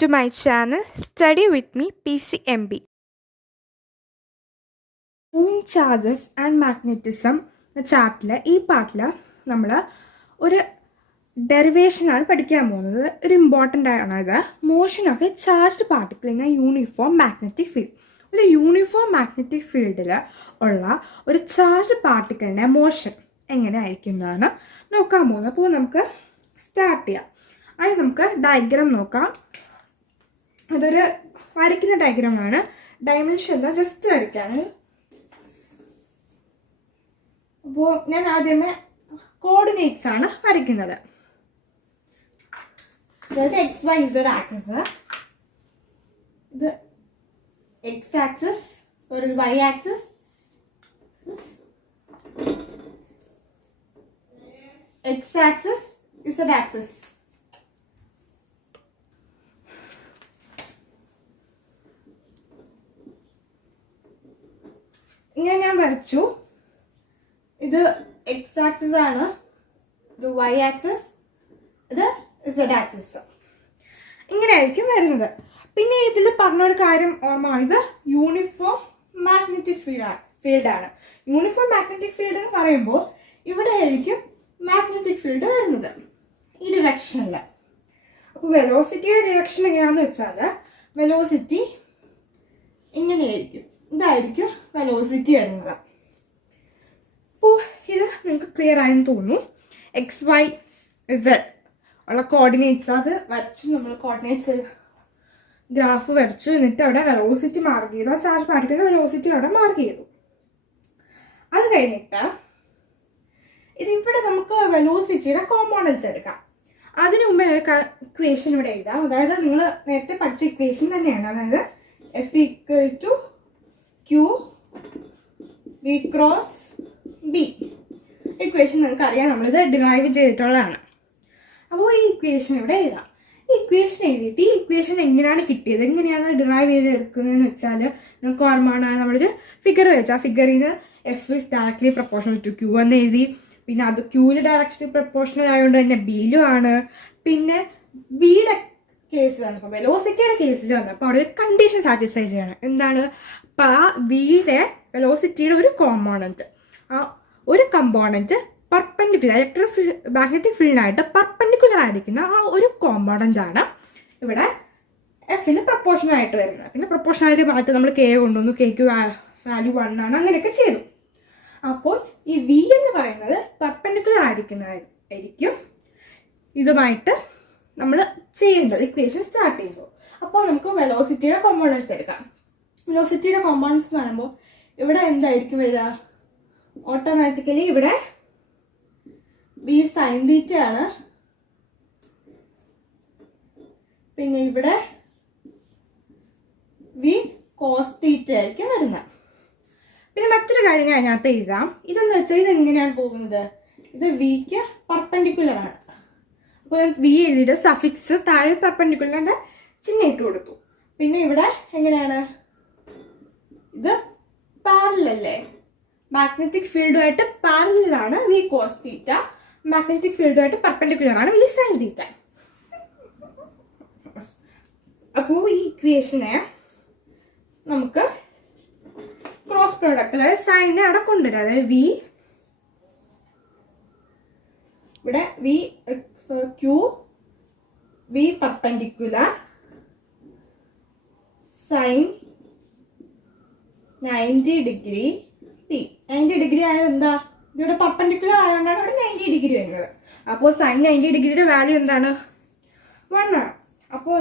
to my channel Study with me PCMB. Moving charges and magnetism ചാപ്റ്ററിൽ ഈ പാർട്ടിൽ നമ്മൾ ഒരു ഡെറിവേഷനാണ് പഠിക്കാൻ പോകുന്നത്. ഒരു ഇമ്പോർട്ടൻ്റ് ആണത് motion of A charged particle in A uniform magnetic field. ഒരു യൂണിഫോം മാഗ്നറ്റിക് ഫീൽഡിൽ ഉള്ള ഒരു ചാർജ്ഡ് പാർട്ടിക്കിളിൻ്റെ മോഷൻ എങ്ങനെ ആയിരിക്കുന്നതാണ് നോക്കാൻ പോകുന്നത്. അപ്പോൾ നമുക്ക് സ്റ്റാർട്ട് ചെയ്യാം. അതിന് നമുക്ക് ഡയഗ്രാം നോക്കാം. അതൊരു വരയ്ക്കുന്ന ഡയഗ്രാമാണ്, ഡയമെൻഷൻ അല്ല, ജസ്റ്റ് വരയ്ക്കാണ്. അപ്പോൾ ഞാൻ ആദ്യമേ കോർഡിനേറ്റ്സ് ആണ് വരയ്ക്കുന്നത്. അതായത് എക്സ് വൈ ഇസഡ് ആക്സിസ്, ഇത് X axis, sorry Y axis, X axis, Z axis. ഇങ്ങനെ ഞാൻ വരച്ചു. ഇത് എക്സ് ആക്സിസ് ആണ്, ഇത് വൈ ആക്സിസ്, ഇത് ഇസഡ് ആക്സിസ്. ഇങ്ങനെ ആയിരിക്കും വരുന്നത്. പിന്നെ ഇതിൽ പറഞ്ഞൊരു കാര്യം ഓർമ്മ, ഇത് യൂണിഫോം മാഗ്നറ്റിക് ഫീൽഡാണ്. യൂണിഫോം മാഗ്നറ്റിക് ഫീൽഡ് എന്ന് പറയുമ്പോൾ ഇവിടെ ആയിരിക്കും മാഗ്നറ്റിക് ഫീൽഡ് വരുന്നത്, ഈ ഡിറക്ഷനിൽ. അപ്പോൾ വെലോസിറ്റിയുടെ ഡിറക്ഷൻ എങ്ങനെയാണെന്ന് വെച്ചാൽ വെലോസിറ്റി ഇങ്ങനെയായിരിക്കും, ഇതായിരിക്കും വെലോസിറ്റി വരുന്നത്. അപ്പോൾ ഇത് നിങ്ങൾക്ക് ക്ലിയർ ആയെന്ന് തോന്നുന്നു. എക്സ് വൈ ഇസഡ് ഉള്ള കോർഡിനേറ്റ്സ് അത് വരച്ചു. നമ്മൾ കോർഡിനേറ്റ്സ് ഗ്രാഫ് വരച്ചു, എന്നിട്ട് അവിടെ വെലോസിറ്റി മാർക്ക് ചെയ്തു. ആ ചാർജ് പാർട്ടിക്കിളിന്റെ വെലോസിറ്റി അവിടെ മാർക്ക് ചെയ്തു. അത് കഴിഞ്ഞിട്ട് ഇതിവിടെ നമുക്ക് വെലോസിറ്റിയുടെ കോമ്പോണൻസ് എടുക്കാം. അതിനു മുമ്പ് ഇക്വേഷൻ ഇവിടെ എഴുതാം. അതായത് നിങ്ങൾ നേരത്തെ പഠിച്ച ഇക്വേഷൻ തന്നെയാണ്. അതായത് F equal to Q V cross B. Equation നിങ്ങൾക്ക് അറിയാം, നമ്മളിത് ഡിറൈവ് ചെയ്തിട്ടുള്ളതാണ്. അപ്പോൾ ഈ ഇക്വേഷൻ ഇവിടെ എഴുതാം. ഈ ഇക്വേഷൻ എഴുതിയിട്ട് ഈ ഇക്വേഷൻ എങ്ങനെയാണ് കിട്ടിയത്, എങ്ങനെയാണ് ഡിറൈവ് ചെയ്തെടുക്കുന്നതെന്ന് വെച്ചാൽ നിങ്ങൾക്ക് ഓർമ്മയാണ്, നമ്മളൊരു ഫിഗർ വെച്ചു. ആ ഫിഗറിൽ നിന്ന് F is directly proportional to Q എന്ന് എഴുതി. പിന്നെ അത് ക്യൂവിൽ ഡയറക്ട്ലി പ്രപ്പോർഷണൽ ആയതുകൊണ്ട് തന്നെ ബിയിലും ആണ്. പിന്നെ ബിയുടെ കേസിൽ വന്നപ്പോൾ വെലോസിറ്റിയുടെ കേസിൽ വന്നപ്പോൾ അവിടെ ഒരു കണ്ടീഷൻ സാറ്റിസ്ഫൈ ചെയ്യണം. എന്താണ്? അപ്പം ആ ബിയുടെ വെലോസിറ്റിയുടെ ഒരു കോമ്പോണൻറ്റ്, ആ ഒരു കമ്പോണൻറ്റ് പെർപെൻഡിക്കുലർ ഇലക്ട്രിക് മാഗ്നറ്റിക് ഫീൽഡിനായിട്ട് പെർപെൻഡിക്കുലർ ആയിരിക്കുന്ന ആ ഒരു കോമ്പോണൻ്റ് ആണ് ഇവിടെ എഫിന് പ്രപ്പോർഷണൽ ആയിട്ട് വരുന്നത്. പിന്നെ പ്രപ്പോർഷണാലിറ്റി മാറ്റി നമ്മൾ കെ കൊണ്ടുവന്നു, കെക്ക് വാല്യൂ 1 ആണ്, അങ്ങനെയൊക്കെ ചെയ്തു. അപ്പോൾ ഈ വി എന്ന് പറയുന്നത് പെർപെൻഡിക്കുലർ ആയിരിക്കും ഇതുമായിട്ട് നമ്മൾ ചെയ്യേണ്ടത് ഇക്വേഷൻ സ്റ്റാർട്ട് ചെയ്യുമ്പോൾ. അപ്പോൾ നമുക്ക് വെലോസിറ്റിയുടെ കോമ്പോണൻസ് എടുക്കാം. വെലോസിറ്റിയുടെ കോമ്പോണൻസ് എന്ന് പറയുമ്പോൾ ഇവിടെ എന്തായിരിക്കും വരിക? ഓട്ടോമാറ്റിക്കലി ഇവിടെ ബി സൈൻ തീറ്റ ആണ്. പിന്നെ ഇവിടെ വി കോസ് തീറ്റ ആയിരിക്കും വരുന്നത്. പിന്നെ മറ്റൊരു കാര്യം ഞാൻ അതിനകത്ത് എഴുതാം. ഇതെന്ന് വെച്ചാൽ ഇതെങ്ങനെയാണ് പോകുന്നത്? ഇത് വിക്ക് പെർപെൻഡിക്കുലർ ആണ്. അപ്പോൾ ഞാൻ വി എഴുതിയിട്ട് സഫിക്സ് താഴെ പെർപെൻഡിക്കുലറിന്റെ ചിഹ്നം ഇട്ട് കൊടുത്തു. പിന്നെ ഇവിടെ എങ്ങനെയാണ്? ഇത് പാരലല്ലേ, മാഗ്നറ്റിക് ഫീൽഡുമായിട്ട് പാരലാണ് വി കോസ് തീറ്റ, മാഗ്നറ്റിക് ഫീൽഡുമായിട്ട് പെർപെൻഡിക്കുലർ ആണ് വി സൈൻ തീറ്റ. അപ്പോൾ ഈ ഇക്വേഷനെ നമുക്ക് ക്രോസ് പ്രോഡക്റ്റ്, അതായത് സൈനെ അവിടെ കൊണ്ടുവരാം. അതായത് വി ഇവിടെ V Q V perpendicular sine 90 degree P. 90 degree ആയത് എന്താ? ഇതിവിടെ പെർപെൻഡിക്കുലർ ആയതുകൊണ്ടാണ് ഇവിടെ 90 ഡിഗ്രി വരുന്നത്. അപ്പോൾ സൈൻ 90 ഡിഗ്രിയുടെ വാല്യൂ എന്താണ്? 1 ആണ്. അപ്പോൾ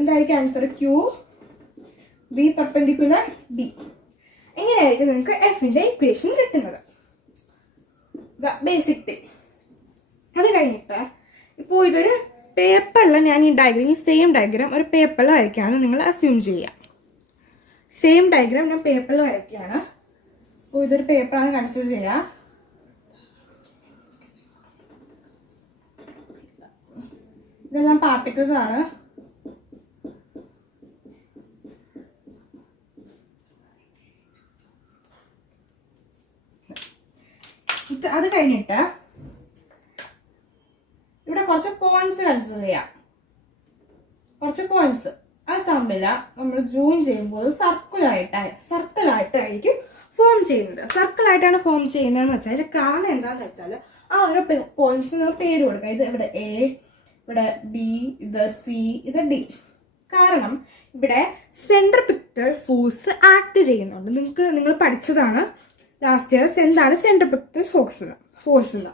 എന്തായിരിക്കും answer? Q B perpendicular B. എങ്ങനെയായിരിക്കും നിങ്ങൾക്ക് എഫിന്റെ ഇക്വേഷൻ കിട്ടുന്നത്? Basic thing. അത് കഴിഞ്ഞിട്ട് ഇപ്പോൾ ഇതൊരു പേപ്പറിൽ ഞാൻ ഈ ഡയഗ്രാം, ഈ സെയിം ഡയഗ്രാം ഒരു പേപ്പറിൽ വരയ്ക്കുകയാണ് നിങ്ങൾ അസ്യൂം ചെയ്യുക. സെയിം ഡയഗ്രാം ഞാൻ പേപ്പറിൽ വരയ്ക്കുകയാണ്. അപ്പോൾ ഇതൊരു പേപ്പറാണ് കൺസിഡർ ചെയ്യുക. ഇതെല്ലാം പാർട്ടിക്കിൾസ് ആണ്. അത് കഴിഞ്ഞിട്ട് ഇവിടെ കുറച്ച് പോയിന്റ്സ് കൺസിഡർ ചെയ്യാം. കുറച്ച് പോയിന്റ്സ് അത് തമ്മിൽ നമ്മൾ ജോയിൻ ചെയ്യുമ്പോൾ സർക്കിളായിട്ടായിരിക്കും ഫോം ചെയ്യുന്നത്. സർക്കിളായിട്ടാണ് ഫോം ചെയ്യുന്നതെന്ന് വെച്ചാൽ അതിന്റെ കാരണം എന്താണെന്ന് വെച്ചാൽ ആ ഒരു പോയിന്റ്സിന് പേര് കൊടുക്കുക. ഇത് ഇവിടെ എ, ഇവിടെ ബി, ഇത് സി, ഇത് ഡി. കാരണം ഇവിടെ സെൻട്രിപിറ്റൽ ഫോഴ്സ് ആക്ട് ചെയ്യുന്നുണ്ട്. നിങ്ങൾ പഠിച്ചതാണ് ലാസ്റ്റ് ഇയർ എന്താണ് സെൻട്രിപിറ്റൽ ഫോഴ്സ് എന്ന്.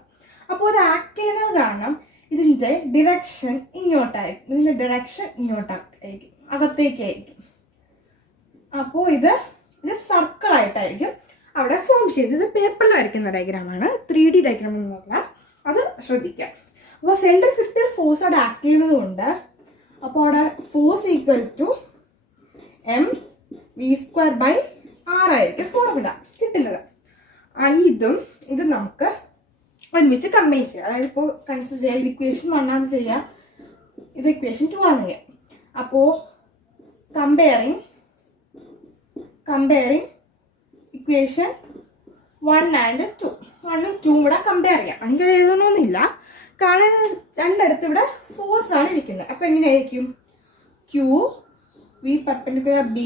അപ്പോൾ അത് ആക്ട് ചെയ്യുന്നത് കാരണം ഇതിന്റെ ഡിറക്ഷൻ ഇങ്ങോട്ടായിരിക്കും. അകത്തേക്കായിരിക്കും. അപ്പോൾ ഇത് സർക്കിളായിട്ടായിരിക്കും അവിടെ ഫോം ചെയ്ത്. ഇത് പേപ്പറിൽ വരയ്ക്കുന്ന ഡയഗ്രാമാണ്, 3D ഡയഗ്രാം എന്ന് പറഞ്ഞാൽ അത് ശ്രദ്ധിക്കാം. അപ്പോൾ സെൻട്രിപിറ്റൽ ഫോഴ്സ് അവിടെ ആക്ട് ചെയ്യുന്നത് കൊണ്ട് അപ്പോൾ അവിടെ ഫോഴ്സ് ഈക്വൽ ടു mv²/r ആയിരിക്കും ഫോർമുല കിട്ടുന്നത്. ഇതും നമുക്ക് ഒരുമിച്ച് കമ്പൈൻ ചെയ്യാം. അതായത് ഇപ്പോൾ കൺസിഡർ ചെയ്യാം, ഇത് ഇക്വേഷൻ 1 ആണ് ചെയ്യാം, ഇത് ഇക്വേഷൻ 2 ആണ് ചെയ്യാം. അപ്പോൾ കമ്പയറിങ് ഇക്വേഷൻ 1 and 2, 1 ഉം 2 കൂടെ കമ്പയർ ചെയ്യാം. എനിക്ക് എഴുതണമെന്നില്ല, കാരണം രണ്ടിടത്ത് ഇവിടെ ഫോഴ്സ് ആണ് ഇരിക്കുന്നത്. അപ്പൊ എങ്ങനെയായിരിക്കും? Q V perpendicular B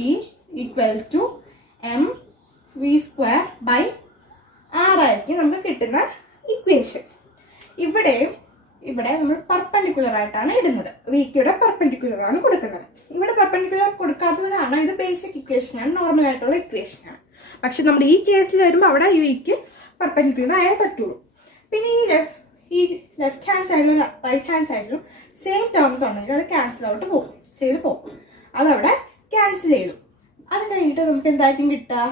equal to mv²/r ആയിരിക്കും നമുക്ക് കിട്ടുന്ന ഇക്വേഷൻ. ഇവിടെ നമ്മൾ പെർപെൻഡിക്കുലർ ആയിട്ടാണ് ഇടുന്നത്. വിക്ക് പെർപെൻഡിക്കുലർ ആണ് കൊടുക്കുന്നത്. ഇവിടെ പെർപെൻഡിക്കുലർ കൊടുക്കാത്തത് കാരണം ഇത് ബേസിക് ഇക്വേഷനാണ്, നോർമൽ ആയിട്ടുള്ള ഇക്വേഷനാണ്. പക്ഷെ നമ്മുടെ ഈ കേസിൽ വരുമ്പോൾ അവിടെ വിക്ക് പെർപെൻഡിക്കുലർ ആയേ പറ്റുള്ളൂ. പിന്നെ ഈ ലെഫ്റ്റ് ഹാൻഡ് സൈഡിലും റൈറ്റ് ഹാൻഡ് സൈഡിലും സെയിം ടേംസ് ഉണ്ടെങ്കിൽ അത് ക്യാൻസൽ ഔട്ട് ചെയ്ത് പോകും. അതവിടെ ക്യാൻസൽ ചെയ്തു. അത് കഴിഞ്ഞിട്ട് നമുക്ക് എന്തായിരിക്കും കിട്ടുക?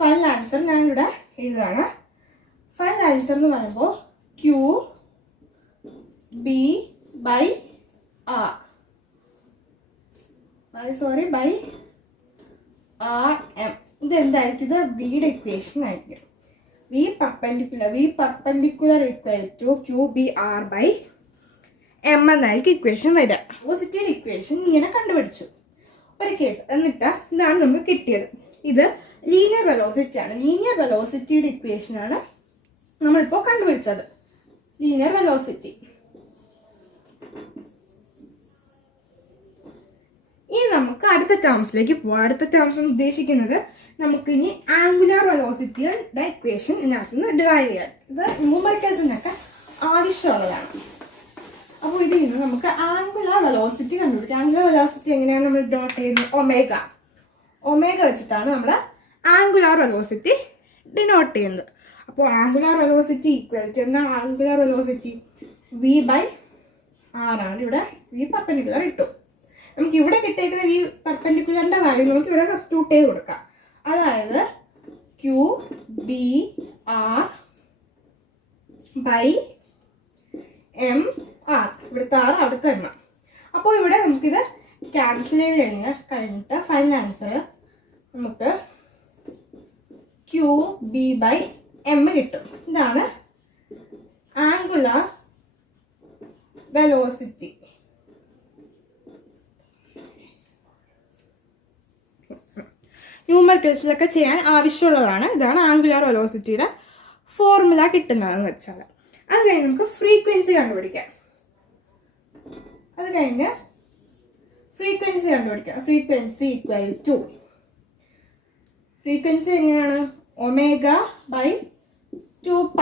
ഫൈനൽ ആൻസർ ഞാനിവിടെ എഴുതാണ്. ഫൈനൽ ആൻസർ എന്ന് പറയുമ്പോൾ QB/RM. ഇതെന്തായിരിക്കും? ഇത് വിയുടെ ഇക്വേഷൻ ആയിരിക്കും. V perpendicular equal to QBR/M എന്നായിരിക്കും ഇക്വേഷൻ വരിക. പോസിറ്റീവ് ഇക്വേഷൻ ഇങ്ങനെ കണ്ടുപിടിച്ചു ഒരു കേസ്. എന്നിട്ട് ഇതാണ് നമുക്ക് കിട്ടിയത്. ഇത് ലീനിയർ വെലോസിറ്റി ആണ്. ലീനിയർ വെലോസിറ്റിയുടെ ഇക്വേഷൻ ആണ് നമ്മളിപ്പോൾ കണ്ടുപിടിച്ചത്. Linear velocity. ഇനി നമുക്ക് അടുത്ത ടേംസിലേക്ക് പോവാം. അടുത്ത ടേംസ് ഉദ്ദേശിക്കുന്നത് നമുക്കിനി ആംഗുലാർ വെലോസിറ്റിയുടെ ഇക്വേഷൻ ഇതിനകത്ത് നിന്ന് ഡിറൈവ് ചെയ്യാം. ഇത് ന്യൂമറിക്കൽസിനൊക്കെ ആവശ്യമുള്ളതാണ്. അപ്പോൾ ഇതിൽ നിന്ന് നമുക്ക് ആംഗുലാർ വെലോസിറ്റി കണ്ടുപിടിക്കാം. ആംഗുലാർ വെലോസിറ്റി എങ്ങനെയാണ് നമ്മൾ ഡോട്ട് ചെയ്യുന്നത്? ഒമേഗ വെച്ചിട്ടാണ് നമ്മൾ ആംഗുലാർ വെലോസിറ്റി ഡിനോട്ട് ചെയ്യുന്നത്. അപ്പോൾ ആംഗുലാർ വെലോസിറ്റി ഈക്വൽ ടു എന്നാൽ ആംഗുലാർ വെലോസിറ്റി V/r ആണ്. ഇവിടെ V പെർപെൻഡിക്കുലർ ഇട്ടു. നമുക്ക് ഇവിടെ കിട്ടിയിരിക്കുന്ന V പെർപെൻഡിക്കുലറിന്റെ വാല്യൂ നമുക്ക് ഇവിടെ സബ്സ്റ്റിറ്റ്യൂട്ട് ചെയ്ത് കൊടുക്കാം. അതായത് QBR/MR. ഇവിടുത്തെ R അടുത്ത എണ്ണ. അപ്പോൾ ഇവിടെ നമുക്കിത് ക്യാൻസൽ ചെയ്ത് കഴിഞ്ഞിട്ട് ഫൈനൽ ആൻസർ നമുക്ക് QB/M കിട്ടും. ഇതാണ് ആംഗുലാർ വെലോസിറ്റി. ന്യൂമറിക്കൽസിലൊക്കെ ചെയ്യാൻ ആവശ്യമുള്ളതാണ്. ഇതാണ് ആംഗുലാർ വെലോസിറ്റിയുടെ ഫോർമുല കിട്ടുന്നതെന്ന് വെച്ചാൽ. അത് കഴിഞ്ഞ് നമുക്ക് ഫ്രീക്വൻസി കണ്ടുപിടിക്കാം. ഫ്രീക്വൻസി എങ്ങനെയാണ്? ω/2π.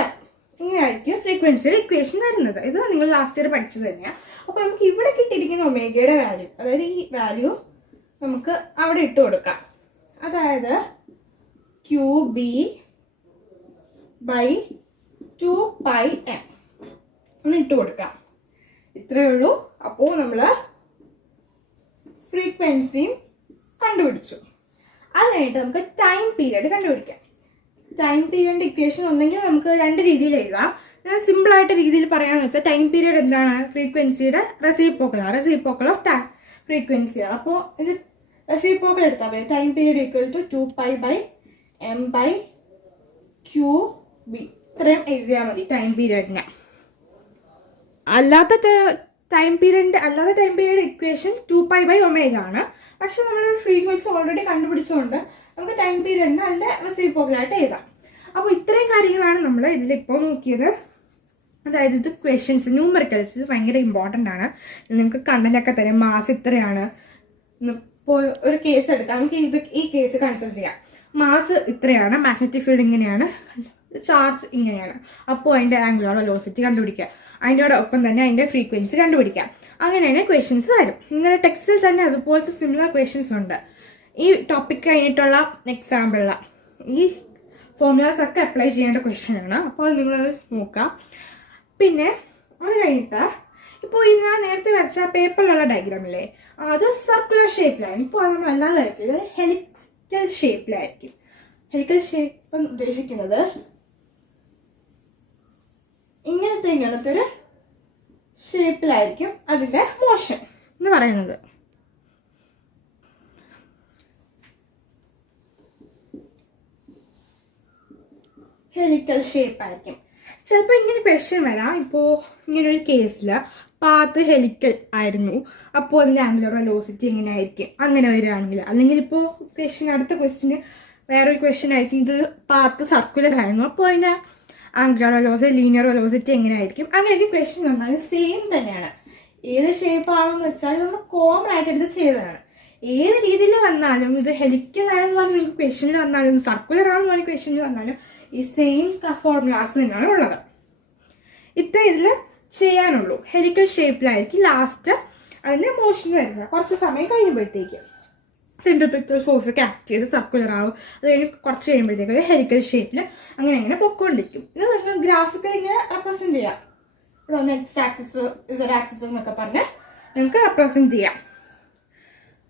ഇങ്ങനെയായിരിക്കും ഫ്രീക്വൻസിയുടെ ഇക്വേഷൻ വരുന്നത്. ഇത് നിങ്ങൾ ലാസ്റ്റ് ഇയർ പഠിച്ചത് തന്നെയാണ്. അപ്പോൾ നമുക്ക് ഇവിടെ കിട്ടിയിരിക്കുന്ന ഒമേഗയുടെ വാല്യൂ, അതായത് ഈ വാല്യൂ നമുക്ക് അവിടെ ഇട്ട് കൊടുക്കാം. അതായത് QB/2πm ഒന്ന് ഇട്ട് കൊടുക്കാം. ഇത്രയേ ഉള്ളൂ. അപ്പോൾ നമ്മൾ ഫ്രീക്വൻസിയും കണ്ടുപിടിച്ചു. അത് കഴിഞ്ഞിട്ട് നമുക്ക് ടൈം പീരിയഡ് കണ്ടുപിടിക്കാം. ടൈം പീരിയഡിന്റെ ഇക്വേഷൻ ഒന്നെങ്കിൽ നമുക്ക് രണ്ട് രീതിയിൽ എഴുതാം. ഞാൻ സിമ്പിൾ ആയിട്ട് രീതിയിൽ പറയാന്ന് വെച്ചാൽ ടൈം പീരിയഡ് എന്താണ്? ഫ്രീക്വൻസിയുടെ റെസിപ്രോക്കൽ ഓഫ് ഫ്രീക്വൻസി. അപ്പോൾ ഇത് റെസിപ്രോക്കൽ എടുത്താൽ മതി. Time period equal to 2π/m/QB. ഇത്രയും എഴുതിയാൽ മതി ടൈം പീരിയഡിന്. അല്ലാത്ത ടൈം പീരിയഡ് ഇക്വേഷൻ 2π/ω ആണ്. പക്ഷെ നമ്മൾ ഫ്രീക്വൻസി ഓൾറെഡി കണ്ടുപിടിച്ചുകൊണ്ട് നമുക്ക് ടൈം പീരിയഡിന് അതിൻ്റെ റെസിപ്രോക്കലായിട്ട് എഴുതാം. അപ്പോൾ ഇത്രയും കാര്യങ്ങളാണ് നമ്മൾ ഇതിലിപ്പോൾ നോക്കിയത്. അതായത് ഇത് ക്വസ്റ്റ്യൻസ് ന്യൂമറിക്കൽസ് ഭയങ്കര ഇമ്പോർട്ടൻ്റ് ആണ്. നിങ്ങൾക്ക് കണ്ടന്റൊക്കെ തരും. മാസ് ഇത്രയാണ്, ഇപ്പോൾ ഒരു കേസ് എടുക്കാം, നമുക്ക് ഈ കേസ് കൺസിഡർ ചെയ്യാം. മാസ് ഇത്രയാണ്, മാഗ്നറ്റിക് ഫീൽഡ് ഇങ്ങനെയാണ്, ചാർജ് ഇങ്ങനെയാണ്. അപ്പോൾ അതിൻ്റെ ആംഗുലർ വെലോസിറ്റി കണ്ടുപിടിക്കുക, അതിൻ്റെ ഒപ്പം തന്നെ അതിൻ്റെ ഫ്രീക്വൻസി കണ്ടുപിടിക്കാം. അങ്ങനെ തന്നെ ക്വസ്റ്റ്യൻസ് വരും. നിങ്ങളുടെ ടെക്സ്റ്റിൽ തന്നെ അതുപോലത്തെ സിമിലർ ക്വസ്റ്റ്യൻസ് ഉണ്ട്. ഈ ടോപ്പിക് കഴിഞ്ഞിട്ടുള്ള എക്സാമ്പിളിൽ ഈ ഫോർമുലാസ് ഒക്കെ അപ്ലൈ ചെയ്യേണ്ട ക്വസ്റ്റ്യൻ ആണ്. അപ്പോൾ നിങ്ങളത് നോക്കാം. പിന്നെ അത് കഴിഞ്ഞിട്ട് ഇപ്പോൾ ഈ ഞാൻ നേരത്തെ വരച്ച പേപ്പറിലുള്ള ഡയഗ്രാമില്ലേ, അത് സർക്കുലർ ഷേപ്പിലായിരിക്കും. ഇപ്പോൾ അത് നമ്മൾ അല്ലാതായിരിക്കും, ഇത് ഹെലിക്കൽ ഷേപ്പിലായിരിക്കും. ഹെലിക്കൽ ഷേപ്പ് ഉദ്ദേശിക്കുന്നത് ഇങ്ങനത്തെ ഒരു ഷേപ്പിലായിരിക്കും അതിൻ്റെ മോഷൻ എന്ന് പറയുന്നത്. ഹെലിക്കൽ ഷേപ്പ് ആയിരിക്കും. ചിലപ്പോൾ ഇങ്ങനെ ക്വസ്റ്റ്യൻ വരാം. ഇപ്പോൾ ഇങ്ങനൊരു കേസിൽ പാത്ത് ഹെലിക്കൽ ആയിരുന്നു, അപ്പോൾ അതിൻ്റെ ആംഗുലർ വെലോസിറ്റി എങ്ങനെ ആയിരിക്കും അങ്ങനെ വരികയാണെങ്കിൽ. അല്ലെങ്കിൽ ഇപ്പോൾ അടുത്ത ക്വസ്റ്റ്യന് വേറൊരു ക്വസ്റ്റ്യൻ ആയിരിക്കും, ഇത് പാത്ത് സർക്കുലർ ആയിരുന്നു, അപ്പോൾ അതിൻ്റെ ആംഗുലർ വെലോസിറ്റി ലീനിയർ വെലോസിറ്റി എങ്ങനെ ആയിരിക്കും. അങ്ങനെ ഒരു ക്വസ്റ്റ്യൻ വന്നാലും സെയിം തന്നെയാണ്. ഏത് ഷേപ്പ് ആണെന്ന് വെച്ചാൽ നമ്മൾ കോമൺ ആയിട്ട് എടുത്ത് ചെയ്തതാണ്. ഏത് രീതിയിൽ വന്നാലും, ഇത് ഹെലിക്കൽ ആണെന്ന് പറഞ്ഞ് നിങ്ങൾക്ക് ക്വസ്റ്റ്യനിൽ വന്നാലും, സർക്കുലർ ആണെന്ന് പറഞ്ഞ ക്വസ്റ്റ്യനിൽ വന്നാലും ഈ സെയിം ഫോർമുലാസ് തന്നെയാണ് ഉള്ളത്. ഇത്ര ഇതിൽ ചെയ്യാനുള്ളൂ. ഹെലിക്കൽ ഷേപ്പിലായിരിക്കും ലാസ്റ്റ് അതിൻ്റെ മോഷൻ വരുന്നത്. കുറച്ച് സമയം കഴിയുമ്പോഴത്തേക്ക് സെൻട്രിപെറ്റൽ ഫോഴ്സ് ഒക്കെ ആക്ട് ചെയ്ത് സർക്കുലർ ആവും. അത് കഴിഞ്ഞ് കുറച്ച് കഴിയുമ്പോഴത്തേക്ക് ഹെലിക്കൽ ഷേപ്പിൽ അങ്ങനെ പൊക്കോണ്ടിരിക്കും. ഇത് നിങ്ങൾക്ക് ഗ്രാഫിക്കൽ ഇങ്ങനെ റെപ്രസെൻറ്റ് ചെയ്യാം. ഇവിടെ ഒന്ന് എക്സ് ആക്സിസ് ഇസഡ് ആക്സിസ് എന്നൊക്കെ പറഞ്ഞ് നിങ്ങൾക്ക് റെപ്രസെൻറ്റ് ചെയ്യാം.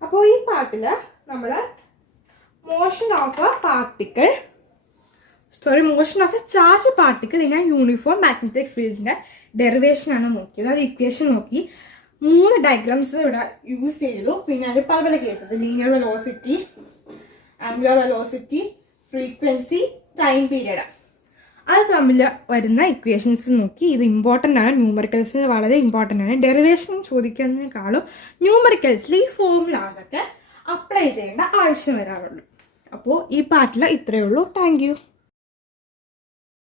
അപ്പോൾ ഈ പാർട്ടിൽ നമ്മൾ motion of A charge particle in A uniform magnetic ഫീൽഡിന്റെ ഡെറിവേഷൻ ആണ് നോക്കിയത്. അത് ഇക്വേഷൻ നോക്കി 3 ഡയഗ്രാംസ് ഇവിടെ യൂസ് ചെയ്തു. പിന്നെ അത് പല cases, linear velocity, angular velocity, frequency, time period, അത് തമ്മിൽ വരുന്ന ഇക്വേഷൻസ് നോക്കി. ഇത് ഇമ്പോർട്ടൻ്റ് ആണ്, ന്യൂമറിക്കൽസിന് വളരെ ഇമ്പോർട്ടൻ്റ് ആണ്. ഡെറിവേഷൻ ചോദിക്കുന്നതിനേക്കാളും ന്യൂമറിക്കൽസിൽ ഈ ഫോർമുലാസൊക്കെ അപ്ലൈ ചെയ്യേണ്ട ആവശ്യം വരാറുള്ളൂ. അപ്പോൾ ഈ പാർട്ടിൽ ഇത്രയേ ഉള്ളൂ. Thank you.